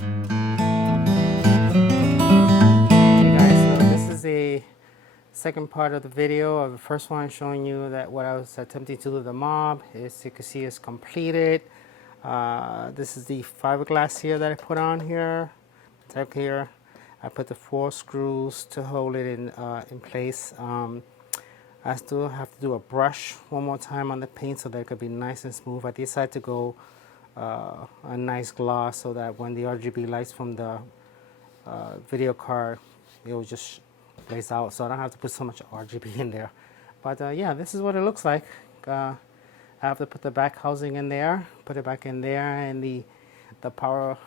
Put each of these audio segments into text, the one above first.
Guys, so this is a second part of the video of the first one showing you that what I was attempting to do with the mob is, you can see, is completed. This is the fiberglass here that I put on here. Up here, I put the 4 screws to hold it in place. I still have to do a brush one more time on the paint so that it could be nice and smooth. I decided to go a nice gloss so that when the RGB lights from the video card, it will just blaze out, so I don't have to put so much RGB in there. But yeah, this is what it looks like. I have to put the back housing in there, put it back in there, and the power,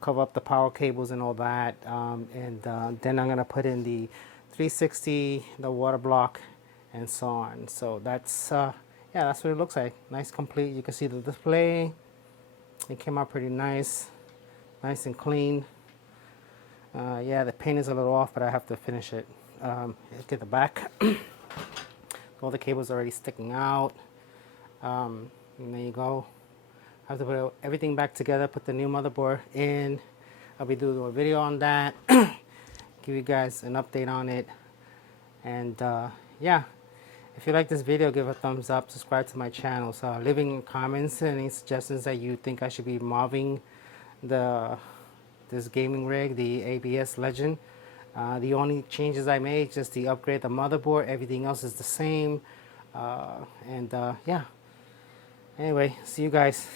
cover up the power cables and all that. Then I'm gonna put in the 360, the water block, and so on. So that's yeah, that's what it looks like. Nice, complete. You can see the display. It came out pretty nice and clean. Yeah, the paint is a little off, but I have to finish it. Get the back. All the cables are already sticking out. And there you go. I have to put everything back together, put the new motherboard in. I'll be doing a video on that. Give you guys an update on it. And yeah, if you like this video, give a thumbs up, subscribe to my channel. So leaving comments and any suggestions that you think I should be modding this gaming rig, the ABS Legend. The only changes I made, just to upgrade the motherboard. Everything else is the same. Yeah. Anyway, see you guys.